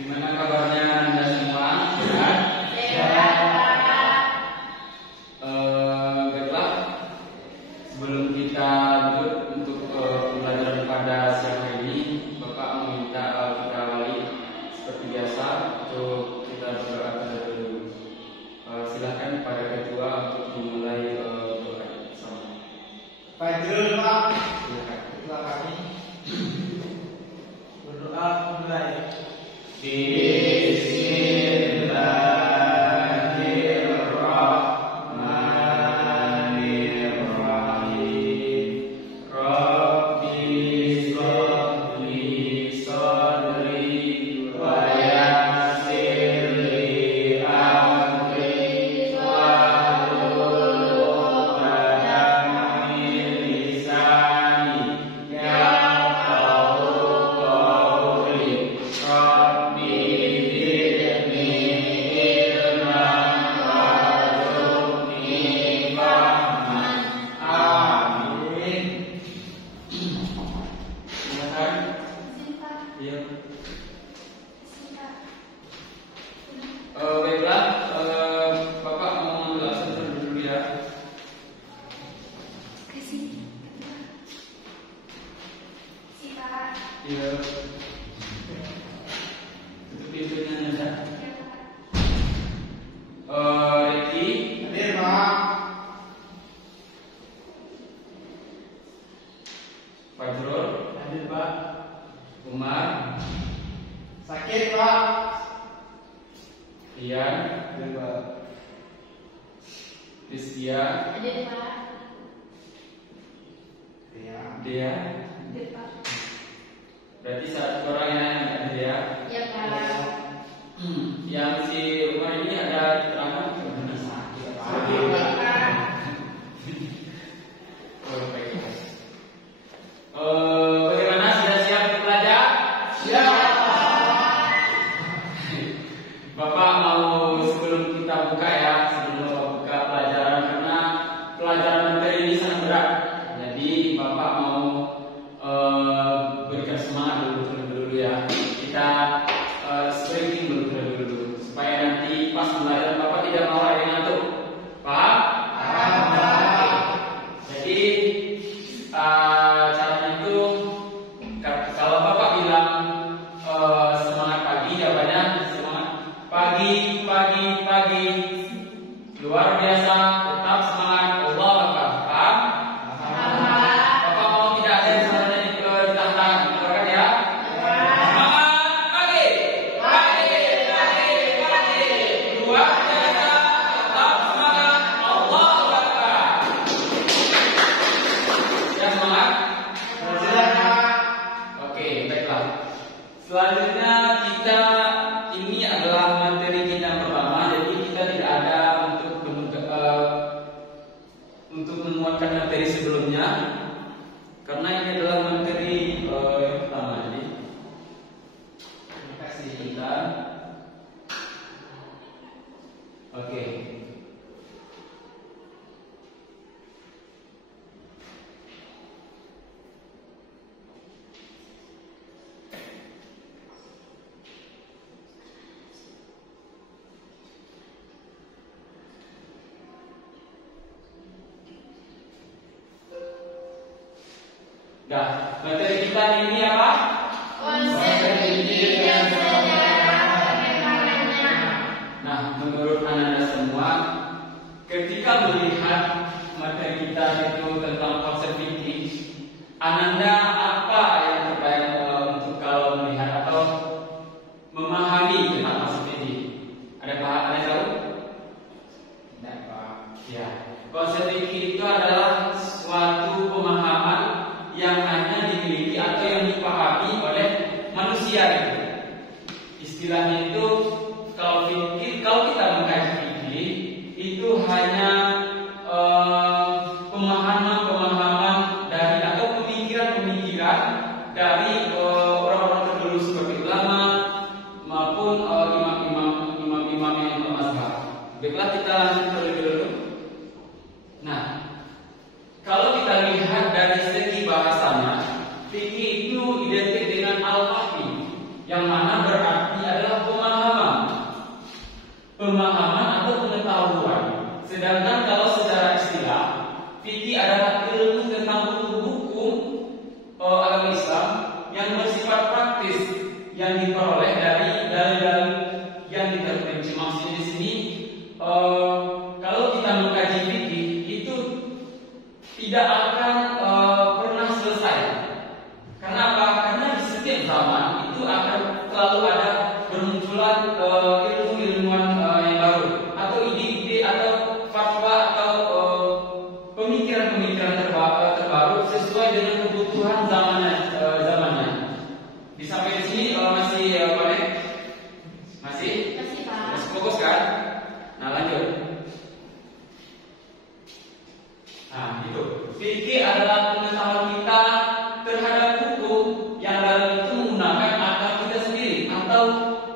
Gimana kabarnya Anda semua? Sehat? Sehat. Baiklah, sebelum kita lanjut untuk pembelajaran pada siang hari ini, Bapak meminta kita awali seperti biasa untuk kita berdoa terlebih dahulu. Silakan pada ketua untuk memulai doa bersama. Fajrul Pak, Silakan. ketua kami berdoa mulai. Baiklah, Bapak mau mengambil absen dulu ya. Iya. Tutup pintunya aja. Ricky, Hadir Pak. Fajrul, Hadir Pak. Umar, Sakit Pak. Ian, Hadir Pak. Rizkia, Ya. Dea. Berarti satu orang yang hadir ya. Yang si Umar ini ada keterangan sakit. Sakit Pak. Bagaimana, sudah siap untuk belajar? Siap. Bapak mau sebelum kita buka ya, sebelum Bapak buka pelajaran, karena pelajaran materi ini sangat berat. Jadi Bapak mau berikan semangat dulu ya. Kita sprinting dulu supaya nanti pas pelajaran Bapak tidak mau ada yang ngantuk. Paham? Jadi caranya itu kalau Bapak bilang semangat pagi, jawabannya semangat pagi luar biasa, tetap semangat. Allah Akbar. Paham? Bapak mau tidak ada yang sebenarnya ditantang, keluarkan ya. Semangat pagi luar biasa, tetap semangat. Allah Akbar. Ya, semangat. Silakan. Oke, baiklah. Selanjutnya ini adalah materi kita yang pertama. Jadi kita tidak ada untuk menguatkan materi sebelumnya, karena ini adalah materi yang pertama. Jadi Terima kasih. kita oke. Nah, materi kita ini apa? Nah, menurut Anda semua, ketika melihat materi kita itu tentang konsep fikih, Ananda apa yang terbaik untuk kalau melihat atau memahami tentang konsep fikih? Ada yang tahu? Tidak Pak. Ya, konsep fikih itu adalah suatu pemahaman yang hanya dimiliki atau yang dipahami oleh manusia. Istilahnya itu kalau kita mengkaji fikih itu hanya pemahaman-pemahaman dari atau pemikiran-pemikiran dari orang-orang terdahulu seperti ulama maupun imam-imam yang bermazhab. Baiklah, kita lanjut terlebih dulu. Nah, kalau kita lihat dari segi bahasanya, fikih itu identik dengan al-fahmi, yang mana berarti adalah yang diperoleh dari dalil-dalil yang terperinci. Maksudnya di sini kalau kita mengkaji fikih itu tidak akan pernah selesai. Karena apa? Karena di setiap zaman itu akan selalu ada bermunculan ilmu-ilmuwan yang baru atau ide-ide atau fatwa atau pemikiran-pemikiran terbaru sesuai dengan kebutuhan zamannya. Sampai di sini masih boleh? Masih? Masih, Pak. Masih fokus kan? Nah, lanjut. Nah, itu. Fikih adalah pengetahuan kita terhadap hukum yang dalam itu menggunakan akal kita sendiri atau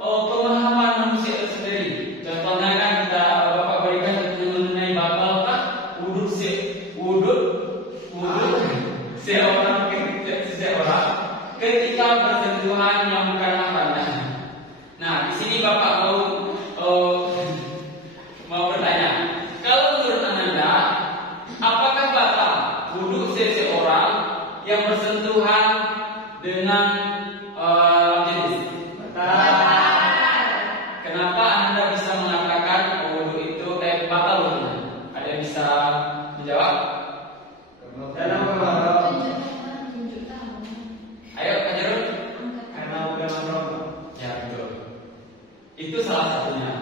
pemahaman manusia itu sendiri. Contohnya kan kita Bapak berikan mengenai batalkah wudhu seorang ketika bersentuhan yang bukan mahramnya. Nah, di sini Bapak mau bertanya, kalau menurut Anda, apakah batal wudhu seseorang yang bersentuhan dengan jenis? Batal. Kenapa Anda bisa mengatakan wudhu itu batal wudhunya? Ada yang bisa menjawab? Dalam Ramadan. Tunjukkan. Ayo, Kak Jarud. Karena udah Ramadan. Ya, betul. Itu salah satunya.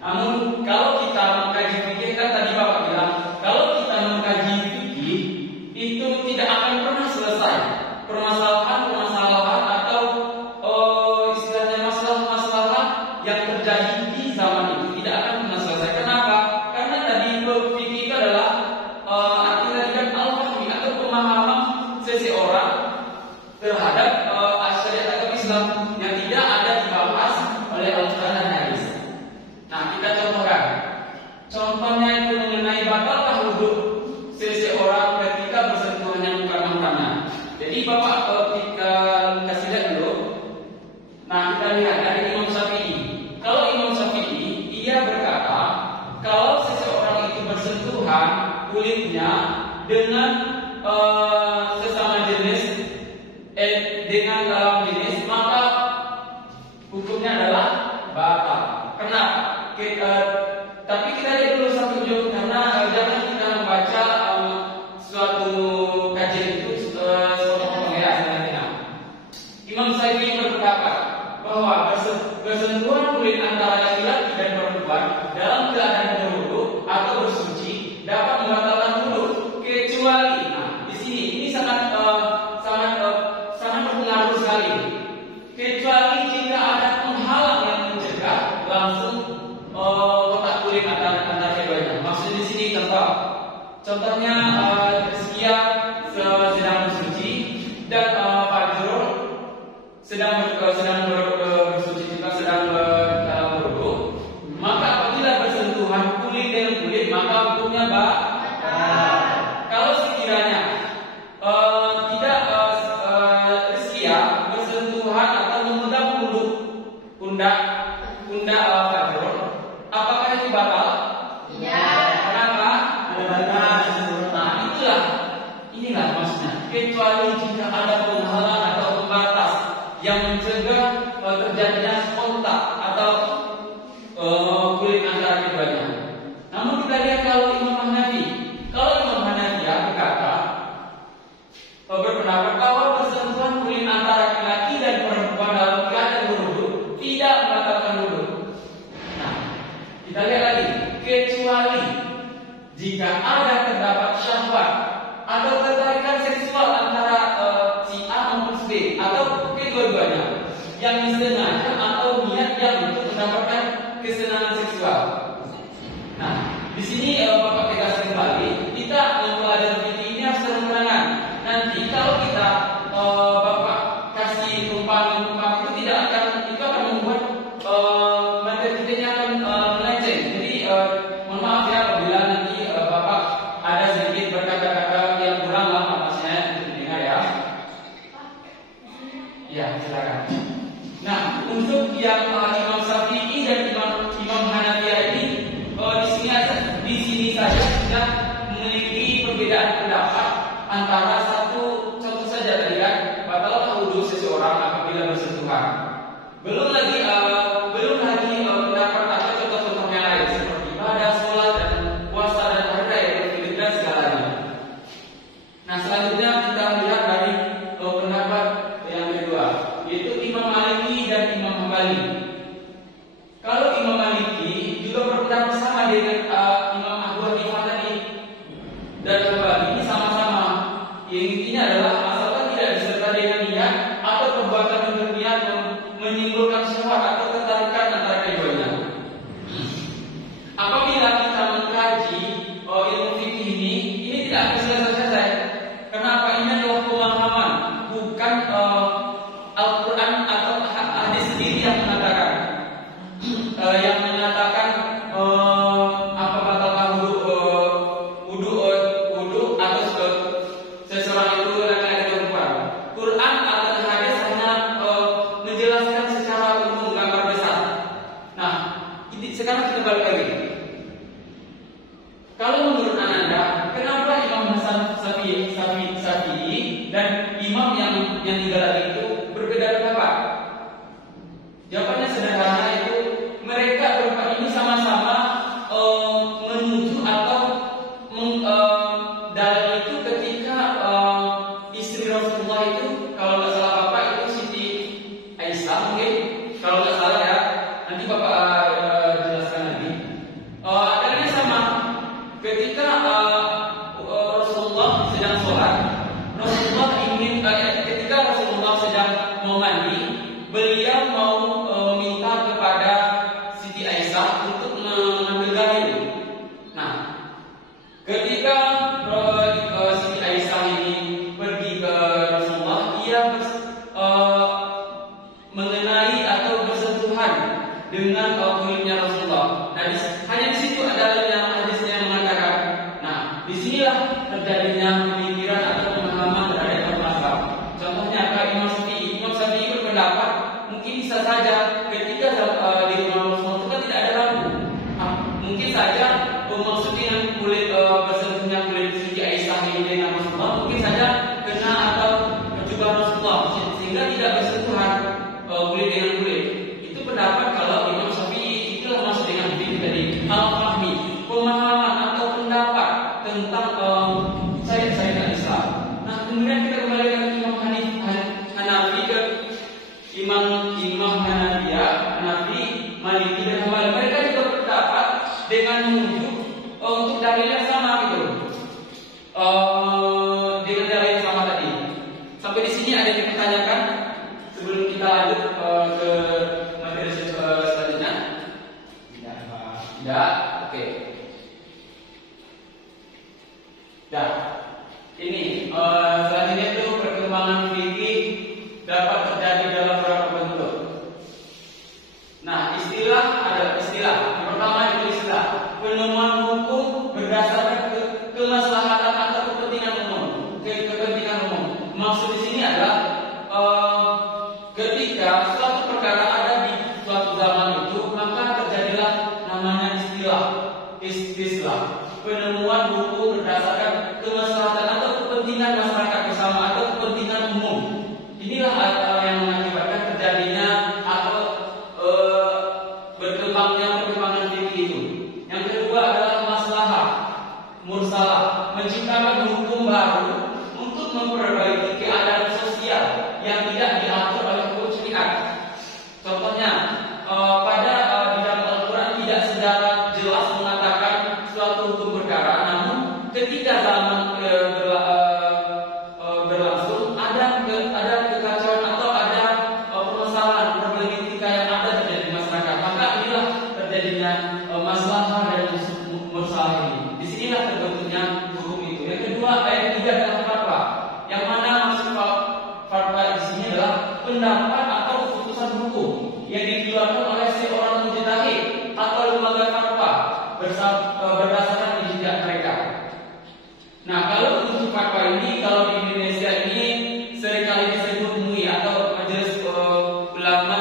Namun kalau kita mengkaji fikih, kan tadi Bapak bilang, kalau kita mengkaji fikih itu tidak akan pernah selesai. Permasalahan atau istilahnya masalah-masalah yang terjadi di zaman itu tidak akan pernah selesai. Kenapa? Karena tadi fikih itu adalah artinya dan al-fahmi atau pemahaman seseorang terhadap syariat atau Islam yang tidak ada dibahas oleh Al-Quran dan hadis. Nah, kita contohkan. Contohnya itu mengenai batalkah wudhu seseorang ketika bersentuhan yang bukan mahramnya. Jadi Bapak kita kasih lihat dulu. Nah, kita lihat dari Imam Syafi'i. Kalau Imam Syafi'i, ia berkata kalau seseorang itu bersentuhan kulitnya dengan sesama jenis dengan lawan jenis, maka hukumnya adalah batal. Kenapa? Tapi kita lihat dulu satu jauh, karena jangan kita membaca suatu kajian itu sepotong ya sebenarnya. Imam Syafi'i berpendapat bahwa bersentuhan kulit antara laki-laki dan perempuan dalam keadaan berwudu atau bersuci dapat membatalkan wudu kecuali. Nah, di sini ini sangat berpengaruh sekali. Kecuali jika ada penghalang yang mencegah langsung kotak kulit antara keduanya. Maksudnya di sini contohnya Rizkia sedang bersuci dan Fajrul sedang bersuci juga sedang berwudu. Maka apabila bersentuhan kulit dengan kulit, maka hukumnya batal. Kalau sekiranya tidak Rizkia bersentuhan atau memegang pundak Fajrul, apakah itu batal? Tidak. Kenapa? Nah, inilah maksudnya. Kecuali jika ada penghalang atau pembatas yang mencegah terjadinya kontak atau kulit antara keduanya. Namun kita lihat kalau Imam Hanafi berkata berpendapat bahwa bersentuhan kulit antara laki-laki dan perempuan dalam keadaan berwudu tidak membatalkan wudu. Nah, kita lihat lagi, kecuali jika ada terdapat syahwat atau ketertarikan seksual antara si A maupun si B atau kedua-duanya yang disengaja atau niat yang untuk mendapatkan kesenangan seksual. Nah, di sini Bapak tegaskan kembali, kita mempelajari fikih ini harus terang-terangan. Nanti kalau kita Bapak kasih tumpang itu akan membuat materi kita akan melenceng. Jadi mohon maaf ya apabila nanti Bapak ada sedikit berkata-kata yang kurang lah maksudnya dengar ya. Ya, silakan. Nah, untuk yang Imam Syafi'i dan Imam Hanafiyah ini di sini saja sudah memiliki perbedaan pendapat antara contoh saja tadi kan, batal wudu seseorang apabila bersentuhan. kembali. Kalau Imam Maliki juga berpendapat sama dengan Imam Abu Hanifah tadi. Dan kembali ini sama-sama. Yang intinya adalah asalkan tidak disertai dengan niat atau perbuatan yang berniat menimbulkan syahwat atau ketarikan antara keduanya. Apabila kita mengkaji ilmu fikih ini tidak akan selesai-selesai. Kenapa? Ini adalah pemahaman, bukan Al-Quran atau hadis sendiri yang mengatakan apa batalkan wudu atau seseorang itu laki-laki atau perempuan. Quran atau hadis hanya menjelaskan secara umum gambar besar. Nah, sekarang kita balik lagi. Kalau menurut Anda, kenapa Imam Hasan Syafi'i dan imam yang tiga lagi itu berbeda pendapat? Jawabannya sederhana, itu mereka berempat ini sama-sama menuju atau dalil itu ketika istri Rasulullah itu, kalau nggak salah Bapak itu Siti Aisyah mungkin, kalau nggak salah ya, nanti Bapak jelaskan lagi. Dalilnya sama. Ketika Rasulullah sedang sholat, ketika Rasulullah sedang mau mandi, beliau mau minta kepada Siti Aisyah untuk mengambil gayung. Nah, ketika Siti Aisyah ini pergi ke Rasulullah, ia mengenai atau bersentuhan dengan kulitnya Rasulullah. Nah, hanya di situ ada hadisnya yang mengatakan. Nah, disinilah terjadinya pemikiran atau pemahaman terhadap masalah. Contohnya Imam Syafi'i berpendapat mungkin bisa saja ketika di rumah Rasulullah itu kan tidak ada lampu. Mungkin saja maksudnya kulit bersentuhnya kulit Siti Aisyah ini dengan Rasulullah mungkin saja kena atau jubah Rasulullah sehingga tidak bersentuhan kulit dengan kulit. Itu pendapat kalau Imam Syafi'i. Itulah maksud dengan fikih tadi, al-fahmi, pemahaman atau pendapat tentang syariat Islam. Nah, kemudian kita kembali ke Imam Hanafi dan Imam Hanafi, Maliki dan Hambali. Mereka juga berpendapat dengan menunjuk untuk dalil yang sama gitu. Dengan dalil yang sama tadi. Sampai di sini ada yang dipertanyakan sebelum kita lanjut ke materi selanjutnya? Tidak. Oke. Nah, ini selanjutnya itu perkembangan fikih dapat terjadi dalam beberapa bentuk. Nah, ada istilah. Yang pertama itu istilah penemuan hukum berdasarkan kemaslahatan atau kepentingan umum. Maksud di sini adalah ketika suatu perkara ada di suatu zaman itu, maka terjadilah namanya istilah penemuan hukum berdasarkan kemaslahatan atau kepentingan masyarakat bersama atau kepentingan umum. Inilah yang mengakibatkan terjadinya atau berkembangnya perkembangan fikih itu. Yang kedua adalah maslahah mursalah, menciptakan hukum baru untuk memperbaiki keadaan sosial yang tidak diatur oleh hukum syariat. Contohnya, di dalam Al-Quran tidak secara jelas mengatakan suatu hukum perkara, namun ketika zaman berlangsung ada kekacauan atau ada permasalahan problematika yang ada terjadi di masyarakat, maka inilah terjadinya maslahah dan mursalah ini. Disinilah terbentuknya hukum itu. Yang kedua, ayat 3 adalah fatwa. Yang mana maksud fatwa di sini adalah pendapat atau keputusan hukum yang dikeluarkan oleh seorang mujtahid atau lembaga fatwa berdasarkan ijtihad mereka. Nah, kalau untuk fatwa ini, kalau di Indonesia ini seringkali disebut MUI atau Majelis Ulama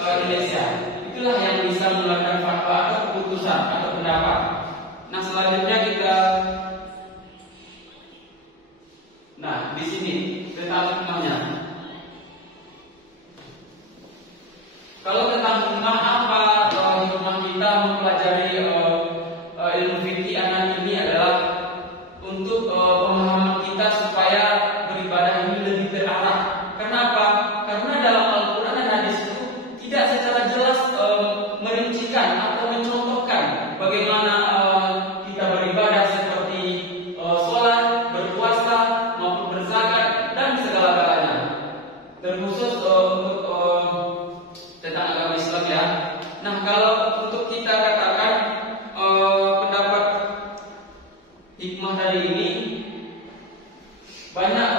Indonesia. Itulah yang bisa mengeluarkan fatwa atau keputusan atau pendapat. Nah, selanjutnya di sini tentang hikmahnya. Kalau tentang hikmah apa hikmah kita mempelajari ilmu fikih anak ini adalah untuk pemahaman kita supaya beribadah ini lebih terarah. Kenapa? Karena dalam Al-Quran dan hadis itu tidak secara masuk ya. Nah, kalau untuk kita katakan pendapat hikmah tadi ini banyak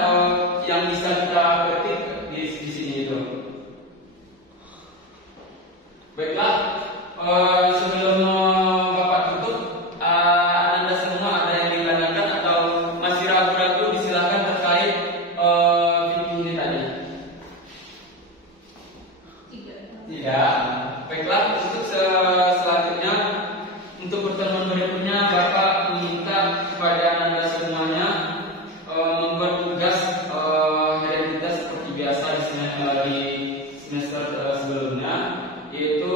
yang bisa kita petik di sini itu. Baiklah, sebelum Bapak tutup, Anda semua ada yang ditanyakan atau masih ragu-ragu, disilakan terkait fikih ini tadi. Tidak. Baiklah, untuk selanjutnya, untuk pertemuan berikutnya Bapak meminta kepada Anda semuanya membuat tugas identitas seperti biasa di semester sebelumnya, yaitu